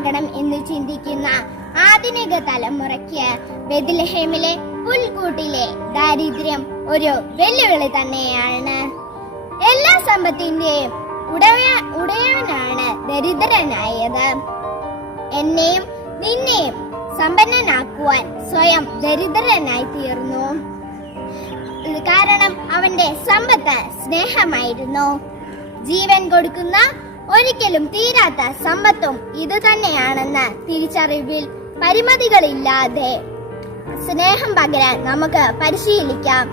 ആകണം എന്ന് ചിന്തിക്കുന്ന ആധുനിക തലമുറയ്ക്ക് ബെത്ലഹേമിലെ പുൽക്കൂട്ടിലെ ദാരിദ്ര്യം ഒരു വെല്ലുവിളി തന്നെയാണ്. എല്ലാ സമ്പത്തിന്റെയും ഉടയവനാണ് ദരിദ്രനായത്. എന്നെയും നിന്നെയും സമ്പന്നനാക്കുവാൻ സ്വയം ദരിദ്രനായി തീർന്നു. കാരണം അവന്റെ സമ്പത്ത് സ്നേഹമായിരുന്നു. ജീവൻ കൊടുക്കുന്ന ഒരിക്കലും തീരാത്ത സമ്പത്തും ഇത് തന്നെയാണെന്ന തിരിച്ചറിവിൽ പരിമിതികളില്ലാതെ സ്നേഹം പകരാൻ നമുക്ക് പരിശീലിക്കാം.